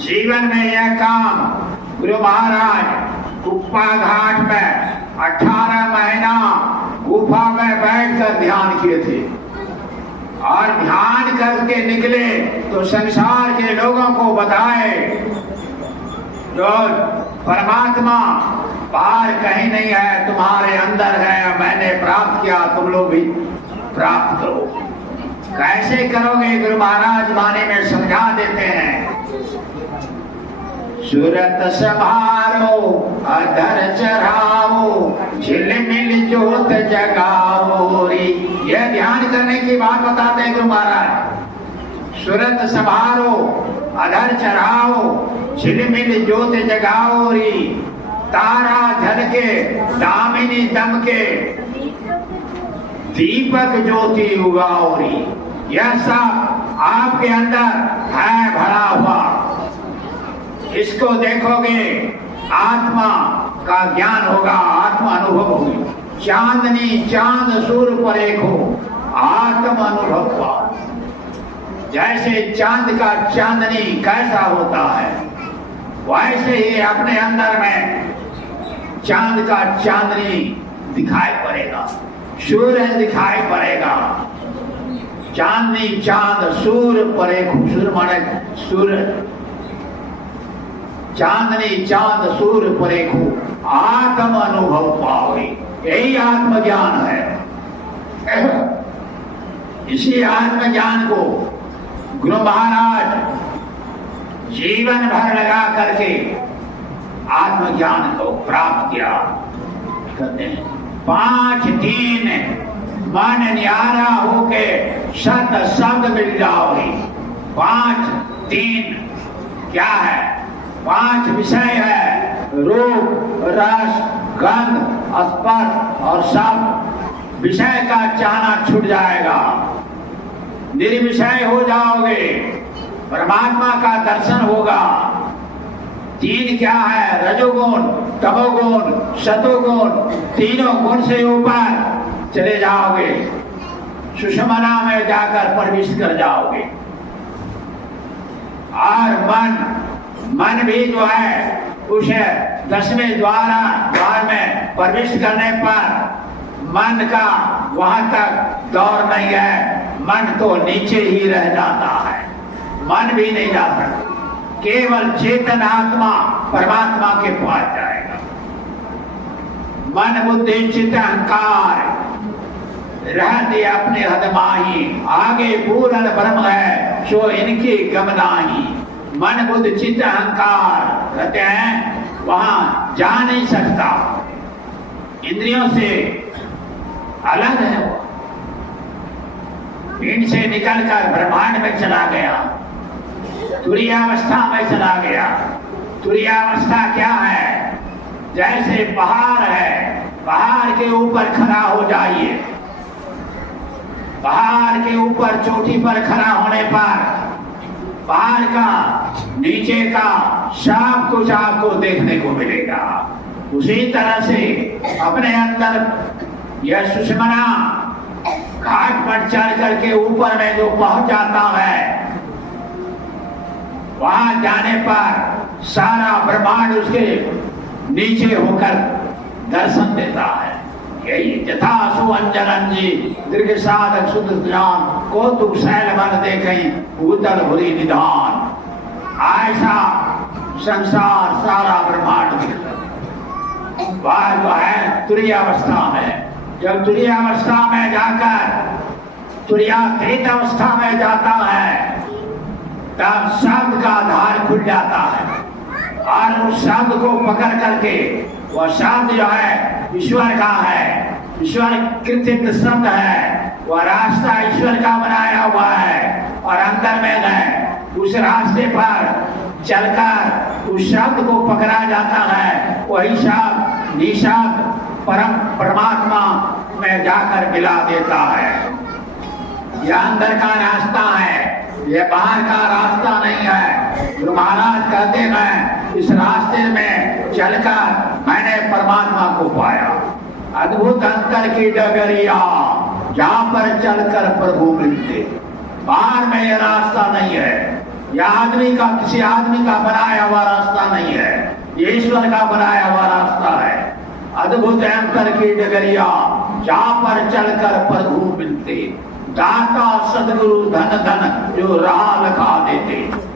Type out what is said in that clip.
जीवन में यह काम गुरु महाराज कुप्पा घाट में 18 महीना गुफा में बैठकर ध्यान किए थे और ध्यान करके निकले तो संसार के लोगों को बताए जो परमात्मा बाहर कहीं नहीं है, तुम्हारे अंदर है, मैंने प्राप्त किया, तुम लोग भी प्राप्त करो। कैसे करोगे? गुरु महाराज वाणी में समझा देते हैं। सूरत संभारो अधर चढ़ाओ, झिलमिल ज्योत जगाओ रे। यह ध्यान करने की बात बताते हैं गुरु महाराज। सूरत संभारो अधर चढ़ाओ, झिलमिल ज्योत जगाओ रे। तारा झलके दामिनी दमके, दीपक ज्योति उगाओ रे। यह सब आपके अंदर है भरा हुआ। इसको देखोगे आत्मा का ज्ञान होगा, आत्मा अनुभव होगी। चांदनी चांद सूर्य पर एक हो, आत्म अनुभव हुआ। जैसे चांद का चांदनी कैसा होता है, वैसे ही अपने अंदर में चांद का चांदनी दिखाई पड़ेगा, सूर्य दिखाई पड़ेगा। चांदनी चांद सूर्य पर एक हो, सूर्य माने सूर्य, चांदनी चांद सूर्य पर एक हो, आत्म अनुभव पाओगे। यही आत्मज्ञान है। इसी आत्मज्ञान को गुरु महाराज जीवन भर लगा करके आत्मज्ञान को प्राप्त किया करते हैं। 5 दिन मन न्यारा होके सत शब्द मिल जाओगे। 5 दिन क्या है? 5 विषय है, रूप, रस, गंध, स्पर्श और शब्द। विषय का चाहना छूट जाएगा, निर्विषय हो जाओगे, परमात्मा का दर्शन होगा। 3 क्या है? रजोगुण, तमोगुण, सतोगुण। तीनों गुण से ऊपर चले जाओगे, सुषमना में जाकर प्रविष्ट कर जाओगे। और मन भी जो है उसे 10वें द्वार में प्रविष्ट करने पर मन का वहां तक दौर नहीं है, मन तो नीचे ही रह जाता है, मन भी नहीं जा सकता। केवल चेतन आत्मा परमात्मा के पास जाएगा। मन बुद्धि चित्त अहंकार रहते अपने हद माही, आगे पूर्ण ब्रह्म है जो इनकी गम नाही। मन बुद्धि चित्त अहंकार कहते हैं, वहां जा नहीं सकता, इंद्रियों से अलग है वो। इनसे निकलकर ब्रह्मांड में चला गया, तुरीयावस्था में चला गया। तुरीयावस्था क्या है? जैसे पहाड़ है, पहाड़ के ऊपर खड़ा हो जाइए। पहाड़ के ऊपर चोटी पर खड़ा होने पर पहाड़ का नीचे का सब कुछ आपको देखने को मिलेगा। उसी तरह से अपने अंदर यह सुषमना घाट पर चढ़ करके ऊपर में जो पहुंच जाता है, वहां जाने पर सारा ब्रह्मांड उसके नीचे होकर दर्शन देता है। यही यथा सुअंजन जी दीर्घ साधक शुद्ध ज्ञान को तुम शैल बन देखें भूतल भूरी निधान। ऐसा संसार सारा ब्रह्मांड वह जो है तुरीयावस्था में। जब तुरीयावस्था में जाकर तुरीयातीत अवस्था में जाता है, तब शब्द का आधार खुल जाता है और उस शब्द को पकड़ करके, वह शब्द जो है ईश्वर का है, ईश्वर कृतिक शब्द है, वह रास्ता ईश्वर का बनाया हुआ है। और अंदर में गए उस रास्ते पर चलकर उस शब्द को पकड़ा जाता है, वही शब्द निशब्द परम परमात्मा में जाकर मिला देता है। यह अंदर का रास्ता है, यह बाहर का रास्ता नहीं है। तो महाराज कहते हैं इस रास्ते में चलकर मैंने परमात्मा को पाया। अद्भुत अंतर की डगरिया जहाँ पर चलकर प्रभु मिलते। बाहर में यह रास्ता नहीं है, यह आदमी का, किसी आदमी का बनाया हुआ रास्ता नहीं है, ये ईश्वर का बनाया हुआ रास्ता है। अद्भुत अंतर की डगरिया जहाँ पर चलकर प्रभु मिलते, दाता सदगुरु धन धन जो राह लखा देते।